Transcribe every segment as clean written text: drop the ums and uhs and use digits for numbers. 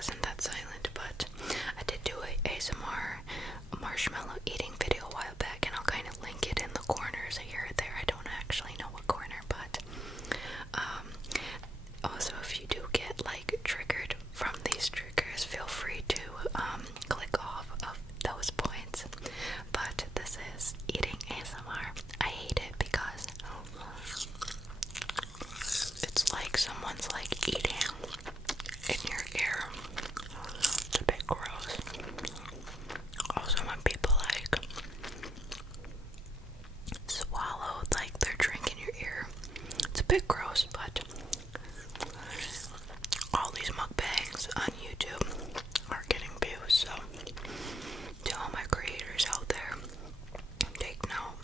wasn't that silent, but I did do a ASMR marshmallow eating video a while back, and I'll kind of link it in the corners here or there. I don't actually know what corner, but also if you do get like triggered from these triggers, feel free to click off of those points. But this is eating ASMR. I hate it because it's like someone's like eating in your ear. It's a bit gross. Also when people like swallow like they're drinking your ear, it's a bit gross, but all these mukbangs on YouTube are getting views, so to all my creators out there, take note.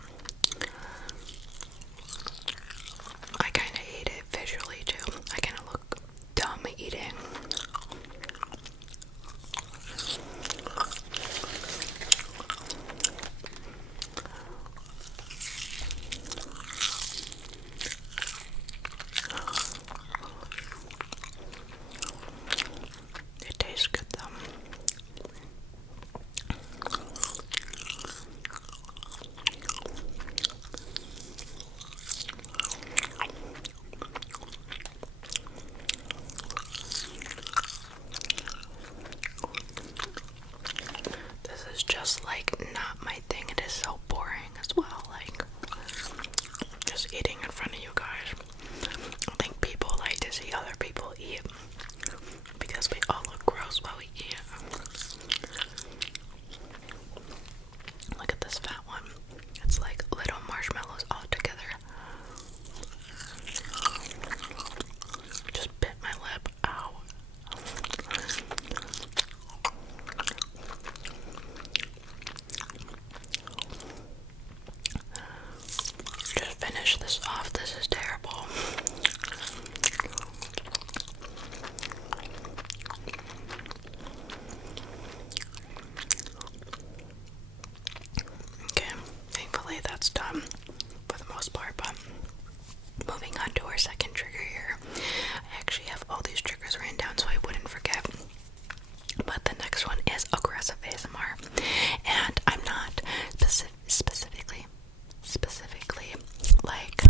I kinda hate it visually too. I kinda look dumb eating. It tastes good though. This is just like not my thing. It is so boring as well, like just eating in front of you guys. I think people like to see other people eat because we all look gross while we eat. Look at this fat one. It's like little marshmallows all together. Just bit my lip. Ow. Just finish this off. This is terrible. Okay, thankfully that's done for the most part, but moving on to our second trigger here. I actually have all these triggers written down so I wouldn't forget. But the next one is aggressive ASMR. And I'm not specifically like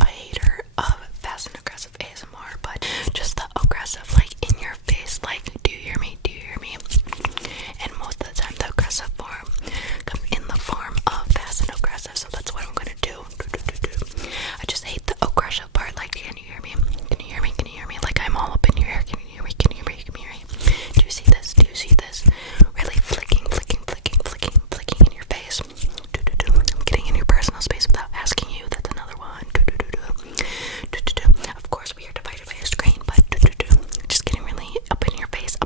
a hater of fast and aggressive ASMR, but just the aggressive, like in your face, like, do you hear me? Do you hear me? And most of the time the aggressive form comes in the form of fast and aggressive, so that's what I'm gonna do. I just hate the aggressive part, like, can you hear me? Can you hear me? Can you hear me? Like I'm all up in your ear. Can you hear me? Can you hear me? Can you hear me? Do you see this? Do you see this? Really flicking in your face. I'm getting in your personal space without asking you. That's another one. Of course, we are divided by a screen, but just getting really up in your face.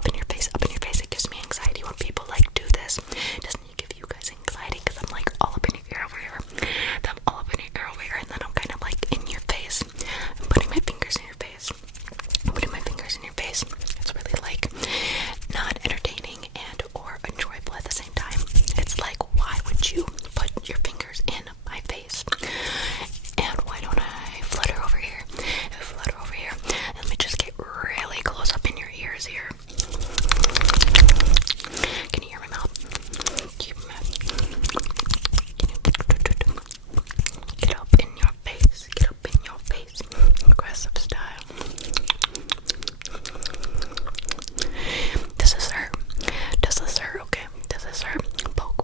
It gives me anxiety when people like do this. Doesn't it give you guys anxiety? Because I'm like all up in your ear over here. Then I'm all up in your ear over here, and then I'm kind of like in your face. I'm putting my fingers in your face. It's really like not entertaining and or enjoyable at the same time. It's like, why would you put your fingers in my face? And why don't I flutter over here? Let me just get really close up in your ears here. Can you hear my mouth? Keep my mouth. Get up in your face. Aggressive style. Does this hurt? Okay. Does this hurt? Poke.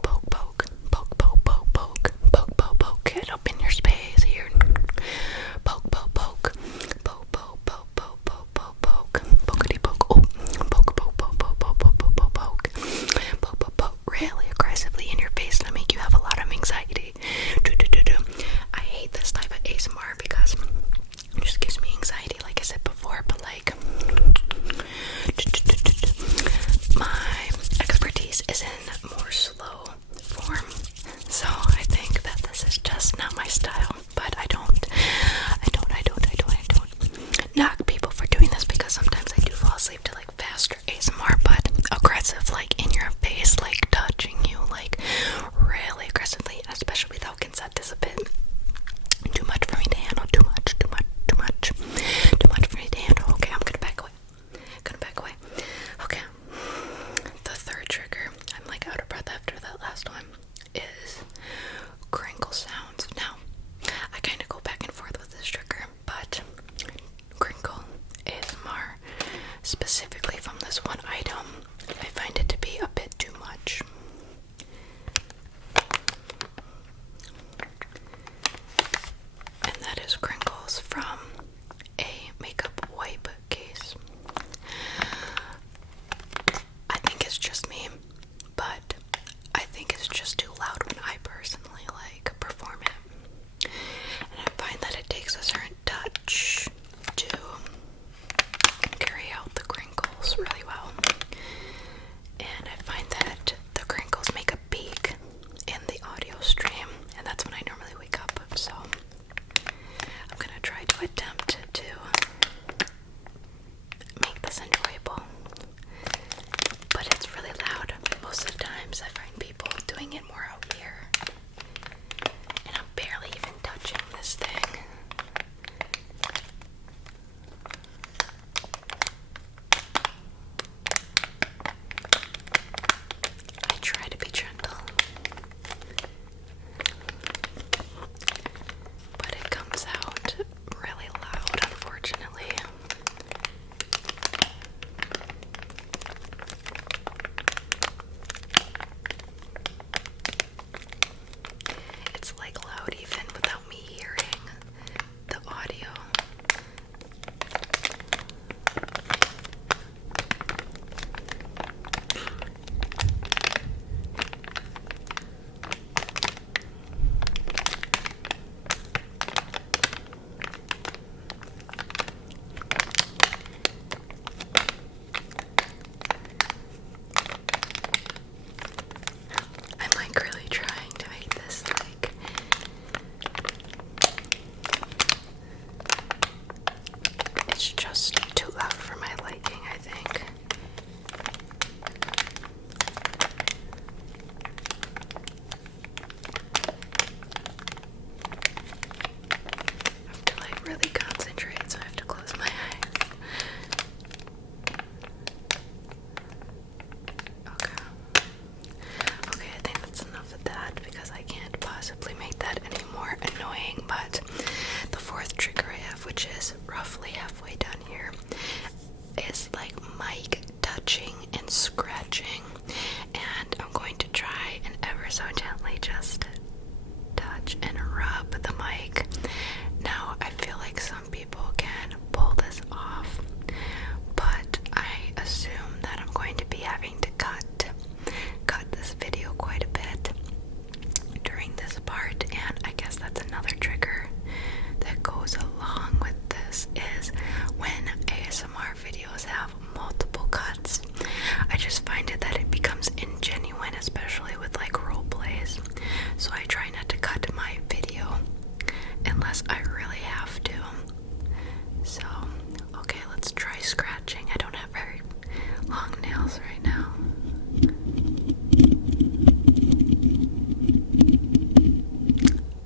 Get up in your space here. Poke. Pokety poke. Oh. Poke. Really aggressively in your face to make you have a lot of anxiety. I hate this type of ASMR because it just gives me anxiety, like I said before, but like my expertise is in more slow form, so I think that this is just not my style. But I don't knock people for doing this because sometimes I do fall asleep to like faster ASMR, but aggressive, like in your face, like touching you, like really aggressively, especially without consent, is a bit too much for me to handle. Too much for me to handle. Okay, I'm gonna back away. Okay. touching and scratching, and I'm going to try and ever so gently just touch and rub the mic. Now, I feel like some people can pull this off, but I assume that I'm going to be having to cut this video quite a bit during this part, and I guess that's another trigger that goes along with this is when ASMR videos have multiple cuts. I just find it that it becomes ingenuine, especially with like role plays. So I try not to cut my video unless I really have to. So, okay, let's try scratching. I don't have very long nails right now.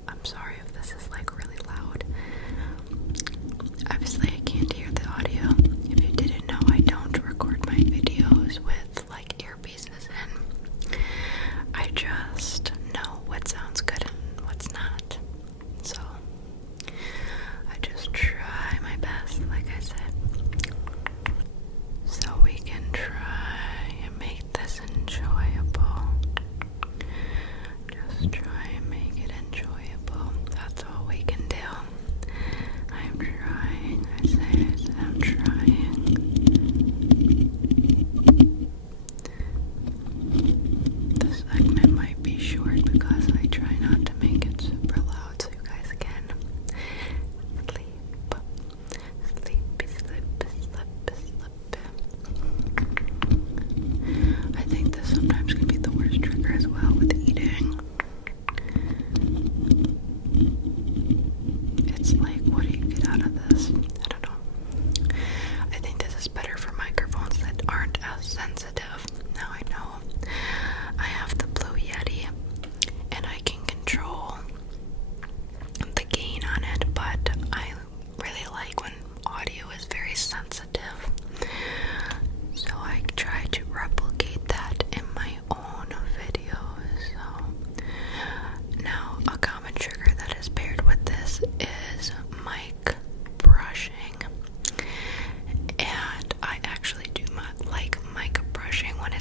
I'm sorry if this is like really loud. Obviously, I can't hear the audio. If you didn't know, I don't record my videos with like earpieces in. I just know what sounds good and what's not. So, I just try my best, like I said. So we can try and make this enjoyable. Just try and make it enjoyable. That's all we can do. I'm trying. I say I'm trying. This segment might be short because I try not to make it super loud so you guys can sleep. Sleepy, slip, slip, slip. I think this sometimes can be the worst trigger as well with eating. It's like, what do you get out of this? I don't know. I think this is better for microphones that aren't as sensitive. Now I know I have the Blue Yeti and I can control the gain on it, but I really like when audio is very sensitive. So I try to replicate that in my own videos. So now a common trigger that is paired with this is mic brushing. And I actually do like mic brushing when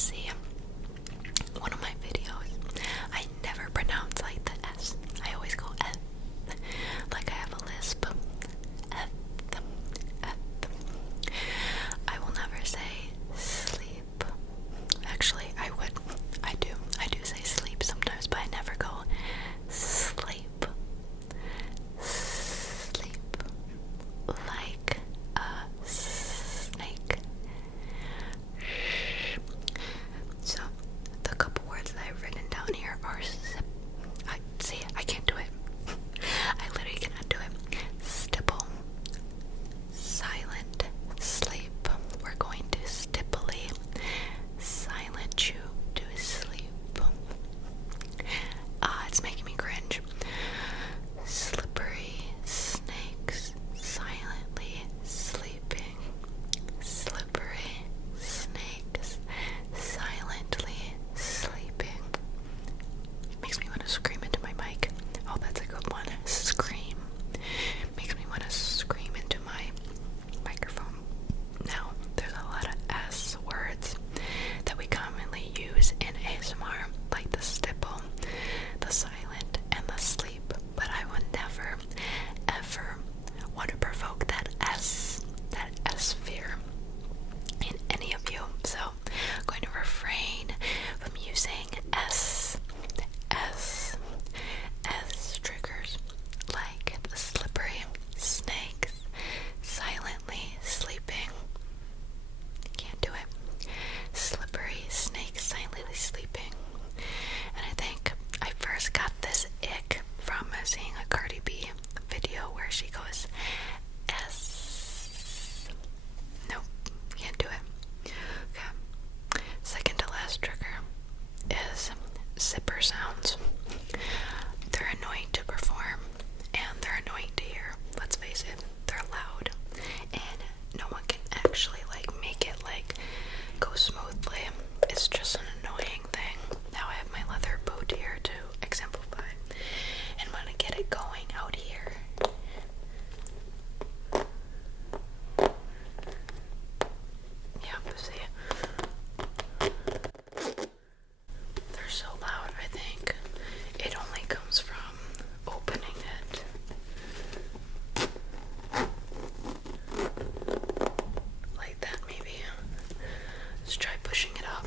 see one of my videos, I never pronounce like the S. I always go F, like I have a lisp. F, F. I will never say sleep. Actually, I do say sleep sometimes, but I never go sleep. Sleep. Like a snake. So, the couple words that I've written down here are I can't do it. I literally cannot do it. Stipple. Silent sleep. We're going to stippily silent you to sleep. It's making me cringe. Slippery snakes silently sleeping. Slippery snakes silently sleeping. Makes me want to scream into my mic. Oh, that's a good one. Scream. Makes me want to scream into my microphone. Now, there's a lot of S words that we commonly use in ASMR, like the stipple, the silent, and the sleep, but I would never, ever want to provoke that S fear in any of you. So I'm going to refrain from using S triggers like the slippery snakes silently sleeping. Can't do it. Slippery snakes silently sleeping. And I think I first got this ick from seeing a Cardi B video where she goes S. Nope, can't do it. Okay. Second to last trigger is zipper sounds. They're annoying to perform and they're annoying to hear. Let's face it, they're loud and no one can actually make it go smoothly. It's just an annoying thing. Now I have my leather boot here to exemplify, and I'm gonna get it going out here. Yep, see, they're so loud. I think it only comes from opening it. Like that, maybe. Let's try pushing it up.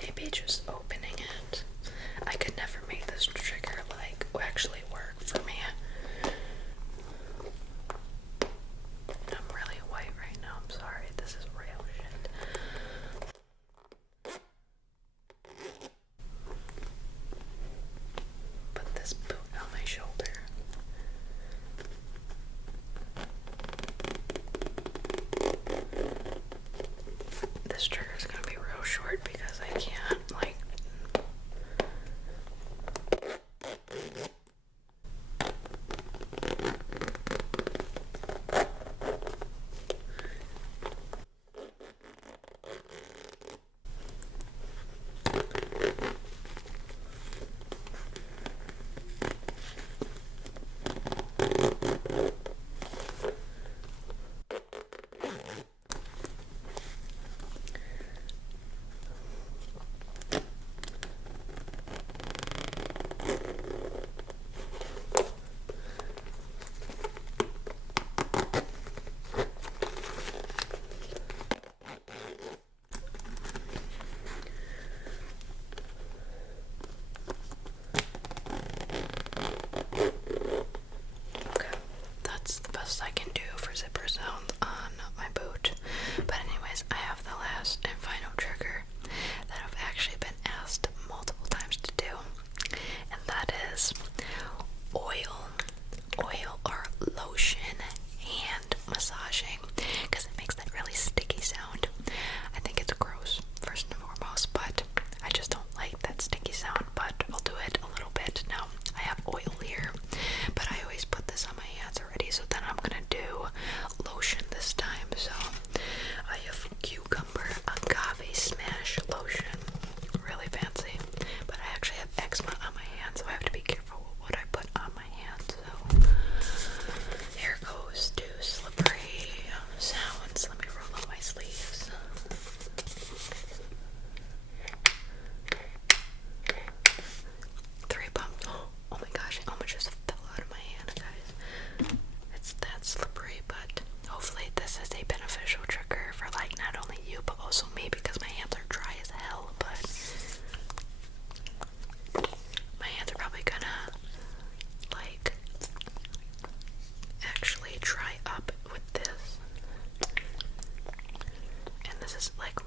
Maybe just opening it. I could never make this trigger actually work for me. I'm really white right now. I'm sorry. This is real shit. Put this boot on my shoulder. This trigger is gonna be real short because I can't this is a beneficial trigger for like not only you but also me, because my hands are dry as hell. But my hands are probably gonna like actually dry up with this. And this is like